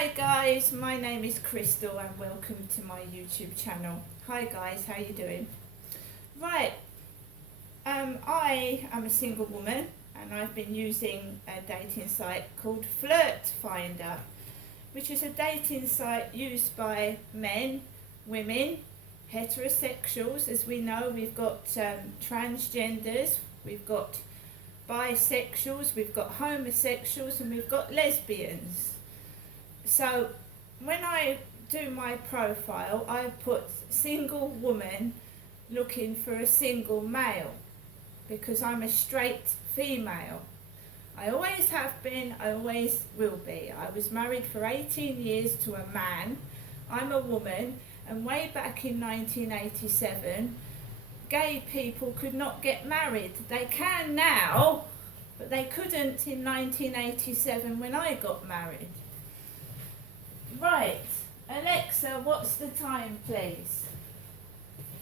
Hi guys, my name is Crystal and welcome to my YouTube channel. Hi guys, how you doing? Right, I am a single woman and I've been using a dating site called Flirt Finder, which is a dating site used by men, women, heterosexuals. As we know, we've got transgenders, we've got bisexuals, we've got homosexuals and we've got lesbians. So when I do my profile, I put single woman looking for a single male because I'm a straight female. I always have been, I always will be. I was married for 18 years to a man. I'm a woman, and way back in 1987, gay people could not get married. They can now, but they couldn't in 1987 when I got married. Right, Alexa, what's the time, please?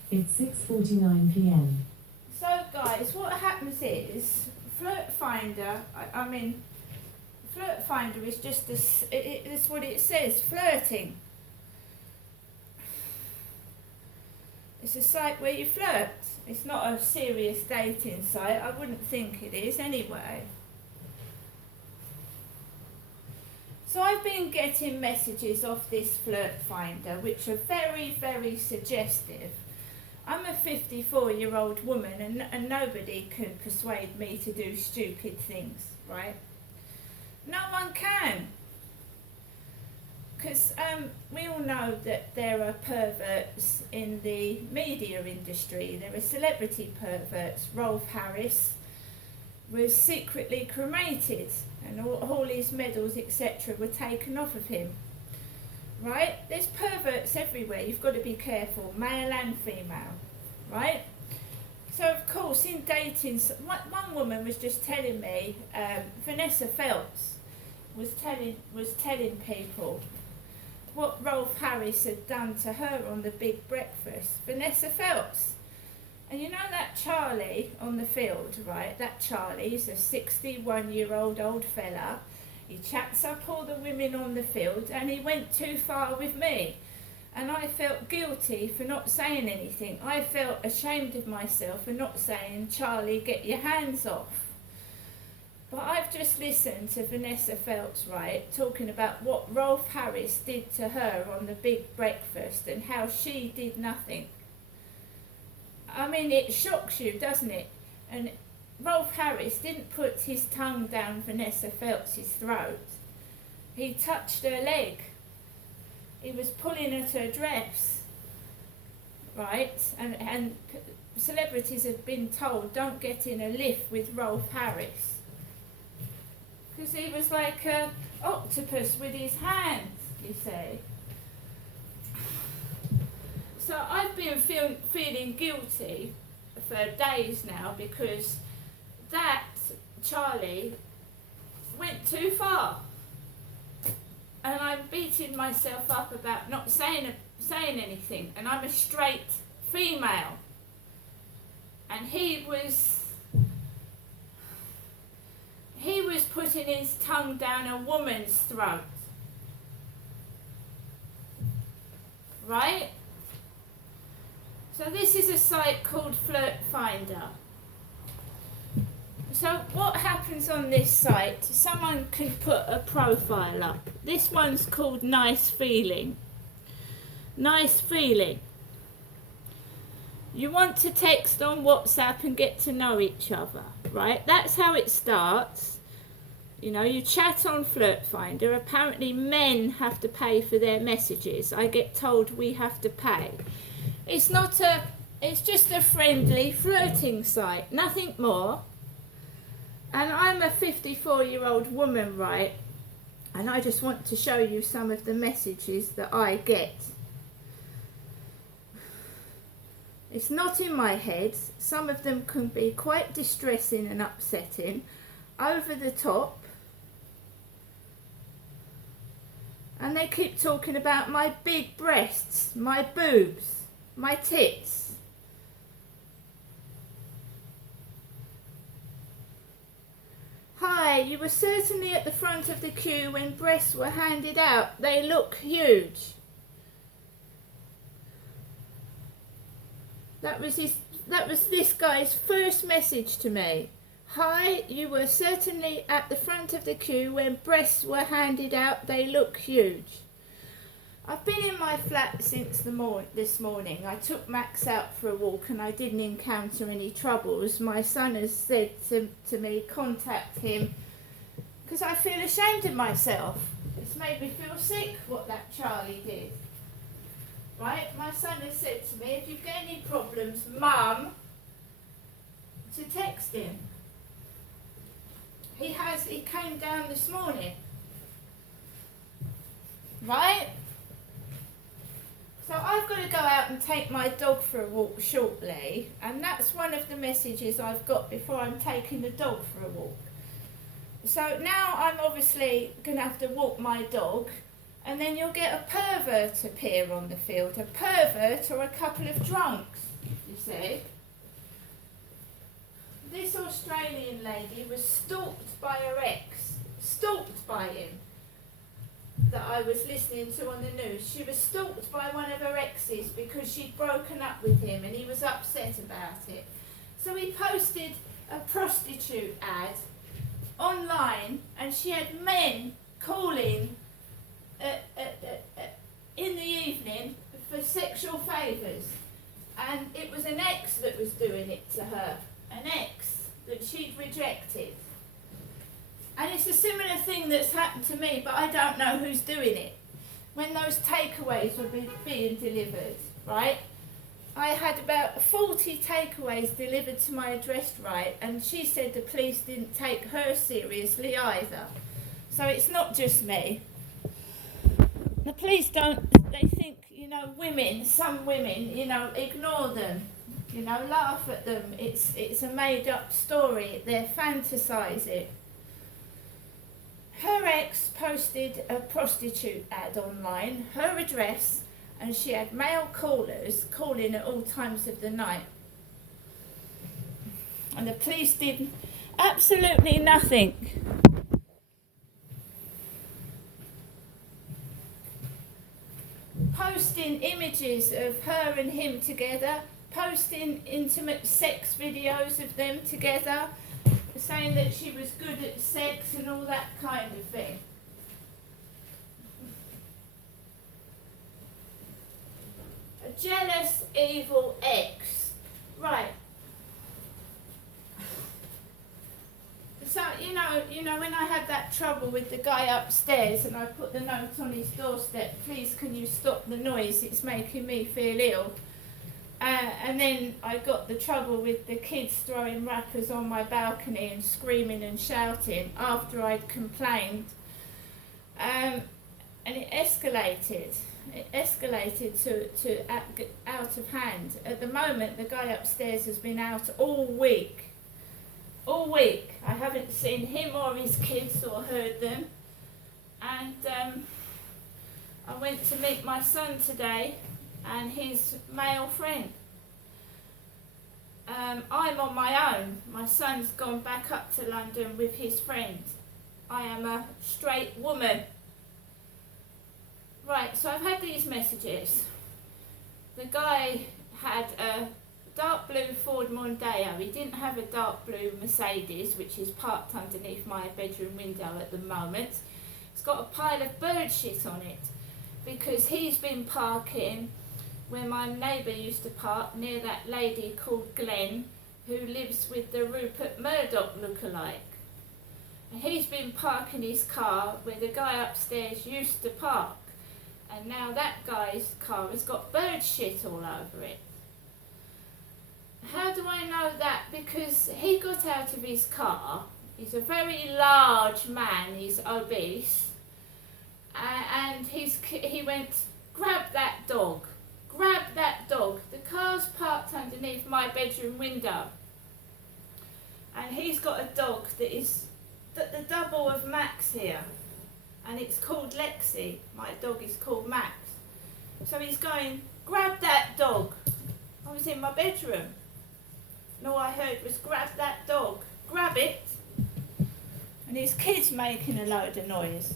It's 6:49 p.m. So, guys, what happens is, Flirt Finder, Flirt Finder is just it's what it says, flirting. It's a site where you flirt. It's not a serious dating site. I wouldn't think it is anyway. So I've been getting messages off this Flirt Finder which are very, very suggestive. I'm a 54-year-old woman and nobody can persuade me to do stupid things, right? No one can. Because we all know that there are perverts in the media industry. There are celebrity perverts. Rolf Harris was secretly cremated and all his medals, etc., were taken off of him. Right? There's perverts everywhere. You've got to be careful, male and female. Right? So, of course, in dating, one woman was just telling me, Vanessa Feltz was telling people what Rolf Harris had done to her on The Big Breakfast. Vanessa Feltz. And you know that Charlie on the field, right? That Charlie's a 61-year-old old fella. He chats up all the women on the field and he went too far with me. And I felt guilty for not saying anything. I felt ashamed of myself for not saying, Charlie, get your hands off. But I've just listened to Vanessa Feltz, right, talking about what Rolf Harris did to her on The Big Breakfast and how she did nothing. I mean, it shocks you, doesn't it? And Rolf Harris didn't put his tongue down Vanessa Feltz's throat. He touched her leg. He was pulling at her dress, right? And celebrities have been told, don't get in a lift with Rolf Harris. Because he was like an octopus with his hands, you see. So I've been feeling guilty for days now because that Charlie went too far. And I'm beating myself up about not saying anything. And I'm a straight female. And he was putting his tongue down a woman's throat. Right? So this is a site called Flirt Finder. So what happens on this site, someone can put a profile up. This one's called Nice Feeling. Nice Feeling. You want to text on WhatsApp and get to know each other, right? That's how it starts. You know, you chat on Flirt Finder. Apparently men have to pay for their messages. I get told we have to pay. It's just a friendly flirting site, nothing more. And I'm a 54-year-old woman, right? And I just want to show you some of the messages that I get. It's not in my head. Some of them can be quite distressing and upsetting, over the top. And they keep talking about my big breasts, my boobs, my tits. Hi, Hi, you were certainly at the front of the queue when breasts were handed out. They look huge. That was this guy's first message to me. Hi, you were certainly at the front of the queue when breasts were handed out. They look huge. I've been in my flat since this morning. I took Max out for a walk and I didn't encounter any troubles. My son has said to me, contact him, because I feel ashamed of myself. It's made me feel sick what that Charlie did. Right? My son has said to me, if you get any problems, Mum, to text him. He came down this morning. Right? So I've got to go out and take my dog for a walk shortly, and that's one of the messages I've got before I'm taking the dog for a walk. So now I'm obviously going to have to walk my dog, and then you'll get a pervert appear on the field, a pervert or a couple of drunks, you see. This Australian lady was stalked by her ex, stalked by him, that I was listening to on the news. She was stalked by one of her exes because she'd broken up with him and he was upset about it. So he posted a prostitute ad online, and she had men calling in the evening for sexual favours, and it was an ex that was doing it to her, an ex that she'd rejected. And it's a similar thing that's happened to me, but I don't know who's doing it. When those takeaways were being delivered, right? I had about 40 takeaways delivered to my address, right? And she said the police didn't take her seriously either. So it's not just me. The police they think, women, some women, ignore them, laugh at them. It's a made up story. They're fantasising. Her ex posted a prostitute ad online, her address, and she had male callers calling at all times of the night. And the police did absolutely nothing. Posting images of her and him together, posting intimate sex videos of them together, saying that she was good at sex and all that kind of thing. A jealous, evil ex. Right. So, when I had that trouble with the guy upstairs and I put the note on his doorstep, please can you stop the noise, it's making me feel ill. And then I got the trouble with the kids throwing wrappers on my balcony and screaming and shouting after I'd complained. And it escalated. It escalated to out of hand. At the moment, the guy upstairs has been out all week. All week. I haven't seen him or his kids or heard them. And I went to meet my son today and his male friend. I'm on my own. My son's gone back up to London with his friend. I am a straight woman. Right, so I've had these messages. The guy had a dark blue Ford Mondeo. He didn't have a dark blue Mercedes, which is parked underneath my bedroom window at the moment. It's got a pile of bird shit on it because he's been parking where my neighbour used to park, near that lady called Glenn, who lives with the Rupert Murdoch lookalike. And he's been parking his car where the guy upstairs used to park. And now that guy's car has got bird shit all over it. How do I know that? Because he got out of his car. He's a very large man, he's obese. And he went, grab that dog. Grab that dog. The car's parked underneath my bedroom window. And he's got a dog that is the double of Max here. And it's called Lexi. My dog is called Max. So he's going, grab that dog. I was in my bedroom. And all I heard was, grab that dog. Grab it. and his kids making a load of noise.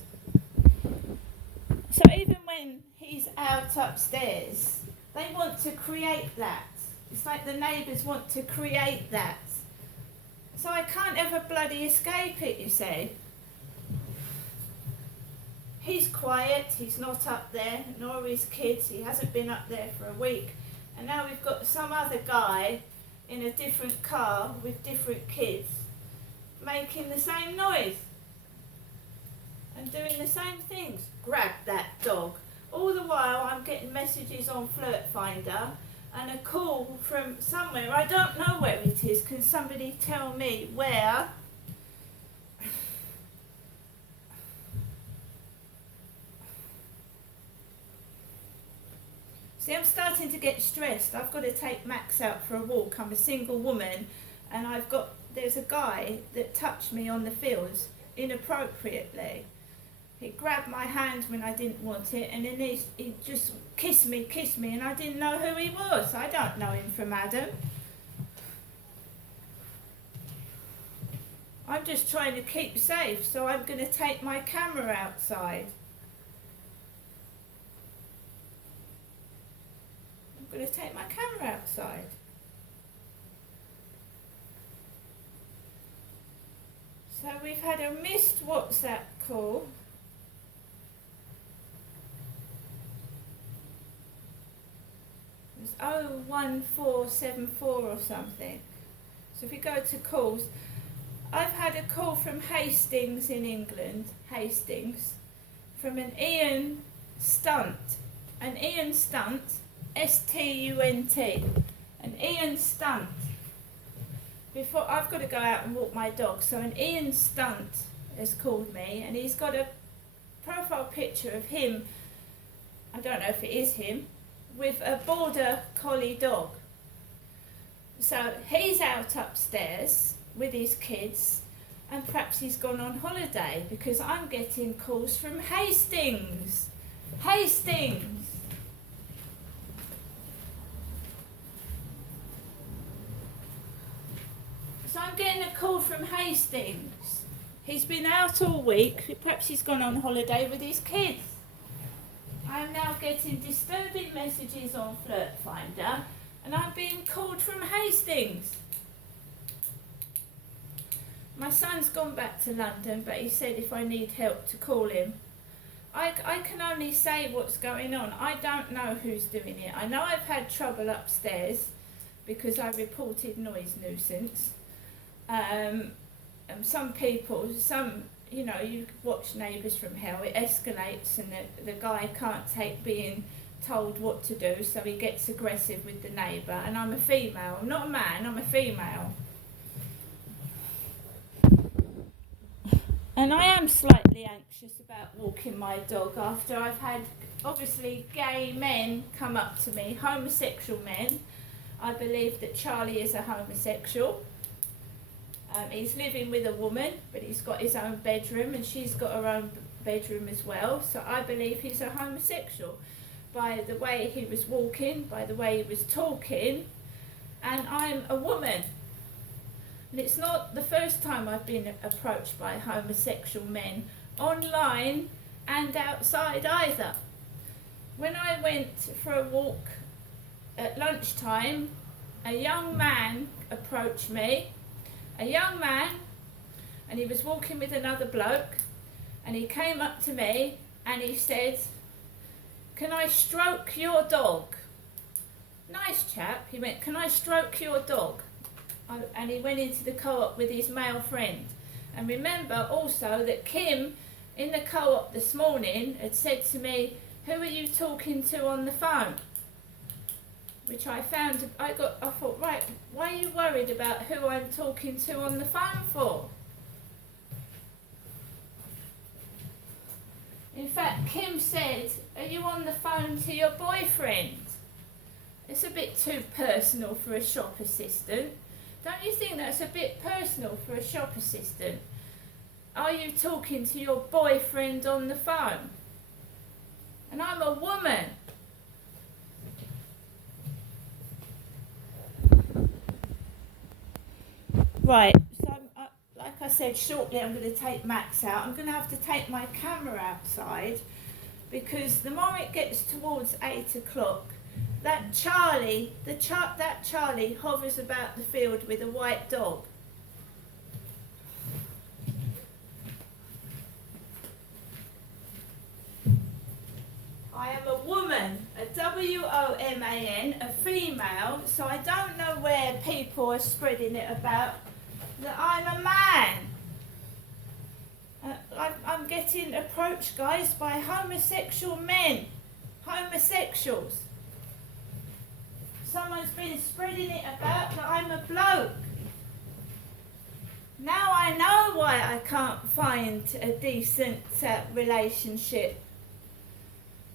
So even when he's out upstairs, they want to create that. It's like the neighbours want to create that. So I can't ever bloody escape it, you see. He's quiet, he's not up there, nor his kids, he hasn't been up there for a week. And now we've got some other guy in a different car with different kids making the same noise and doing the same things. Grab that dog. All the while I'm getting messages on Flirt Finder and a call from somewhere. I don't know where it is. Can somebody tell me where? See, I'm starting to get stressed. I've got to take Max out for a walk. I'm a single woman, and there's a guy that touched me on the fields inappropriately. He grabbed my hand when I didn't want it, and then he just kissed me, and I didn't know who he was. I don't know him from Adam. I'm just trying to keep safe, so I'm going to take my camera outside. I'm going to take my camera outside. So we've had a missed WhatsApp call. It was 01474 or something. So if we go to calls, I've had a call from Hastings in England, Hastings, from an Ian Stunt. An Ian Stunt, S-T-U-N-T. An Ian Stunt. Before I've got to go out and walk my dog, so an Ian Stunt has called me, and he's got a profile picture of him, I don't know if it is him, with a border collie dog. So he's out upstairs with his kids, and perhaps he's gone on holiday, because I'm getting calls from Hastings. Hastings! So I'm getting a call from Hastings. He's been out all week, perhaps he's gone on holiday with his kids. I am now getting disturbing messages on Flirt Finder, and I'm being called from Hastings. My son's gone back to London, but he said if I need help to call him. I can only say what's going on. I don't know who's doing it. I know I've had trouble upstairs because I reported noise nuisance. And some people, you know, you watch Neighbours from Hell, it escalates, and the guy can't take being told what to do, so he gets aggressive with the neighbour. And I'm a female, I'm not a man, I'm a female. And I am slightly anxious about walking my dog after I've had, obviously, gay men come up to me, homosexual men. I believe that Charlie is a homosexual. He's living with a woman, but he's got his own bedroom, and she's got her own bedroom as well. So I believe he's a homosexual by the way he was walking, by the way he was talking, and I'm a woman. And it's not the first time I've been approached by homosexual men, online and outside either. When I went for a walk at lunchtime, a young man approached me. A young man, and he was walking with another bloke, and he came up to me and he said, "Can I stroke your dog?" Nice chap. He went, "Can I stroke your dog?" And he went into the co-op with his male friend. And remember also that Kim in the co-op this morning had said to me, "Who are you talking to on the phone?" Which I found, I thought, right, why are you worried about who I'm talking to on the phone for? In fact, Kim said, "Are you on the phone to your boyfriend?" It's a bit too personal for a shop assistant. Don't you think that's a bit personal for a shop assistant? Are you talking to your boyfriend on the phone? And I'm a woman. Right, so like I said, shortly I'm going to take Max out. I'm going to have to take my camera outside because the more it gets towards 8 o'clock, that Charlie hovers about the field with a white dog. I am a woman, a W-O-M-A-N, a female, so I don't know where people are spreading it about that I'm a man. I'm getting approached, guys, by homosexual men, homosexuals. Someone's been spreading it about that I'm a bloke. Now I know why I can't find a decent relationship.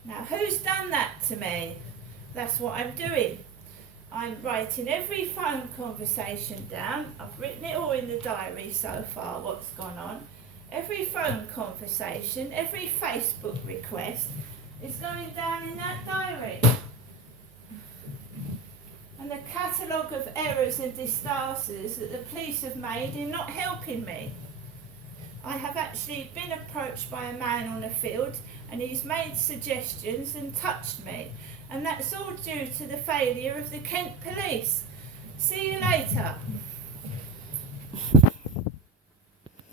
Now, who's done that to me? That's what I'm doing. I'm writing every phone conversation down. I've written it all in the diary so far, what's gone on. Every phone conversation, every Facebook request is going down in that diary. And the catalogue of errors and disasters that the police have made in not helping me. I have actually been approached by a man on a field and he's made suggestions and touched me. And that's all due to the failure of the Kent police. See you later.